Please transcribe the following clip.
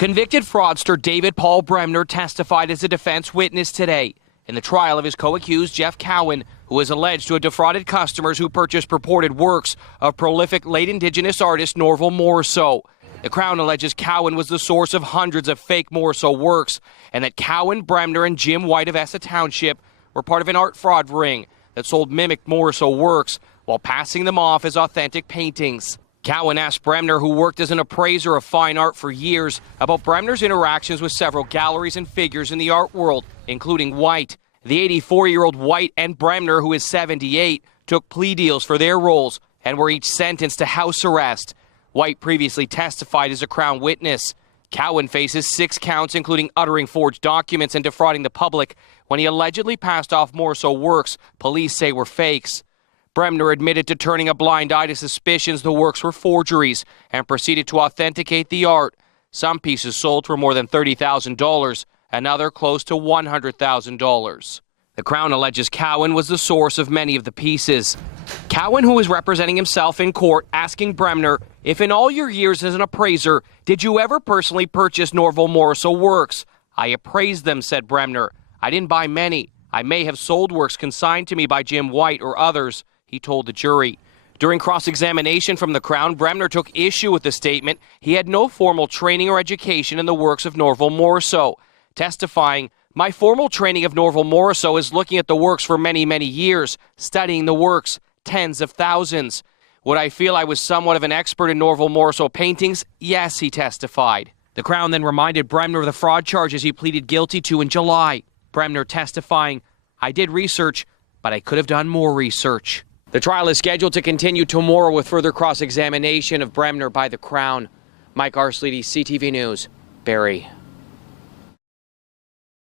Convicted fraudster David Paul Bremner testified as a defense witness today in the trial of his co-accused Jeff Cowan, who is alleged to have defrauded customers who purchased purported works of prolific late Indigenous artist Norval Morrisseau. The Crown alleges Cowan was the source of hundreds of fake Morrisseau works, and that Cowan, Bremner, and Jim White of Essa Township were part of an art fraud ring that sold mimicked Morrisseau works while passing them off as authentic paintings. Cowan asked Bremner, who worked as an appraiser of fine art for years, about Bremner's interactions with several galleries and figures in the art world, including White. The 84-year-old White and Bremner, who is 78, took plea deals for their roles and were each sentenced to house arrest. White previously testified as a Crown witness. Cowan faces 6 counts, including uttering forged documents and defrauding the public when he allegedly passed off Morrisseau works police say were fakes. Bremner admitted to turning a blind eye to suspicions the works were forgeries and proceeded to authenticate the art. Some pieces sold for more than $30,000, another close to $100,000. The Crown alleges Cowan was the source of many of the pieces. Cowan, who is representing himself in court, asking Bremner, if in all your years as an appraiser, did you ever personally purchase Norval Morrisseau works? I appraised them, said Bremner. I didn't buy many. I may have sold works consigned to me by Jim White or others, he told the jury. During cross-examination from the Crown, Bremner took issue with the statement he had no formal training or education in the works of Norval Morrisseau, testifying, my formal training of Norval Morrisseau is looking at the works for many, many years, studying the works, tens of thousands. Would I feel I was somewhat of an expert in Norval Morrisseau paintings? Yes, he testified. The Crown then reminded Bremner of the fraud charges he pleaded guilty to in July. Bremner testifying, I did research, but I could have done more research. The trial is scheduled to continue tomorrow with further cross-examination of Bremner by the Crown. Mike Arsleedy, CTV News, Barrie.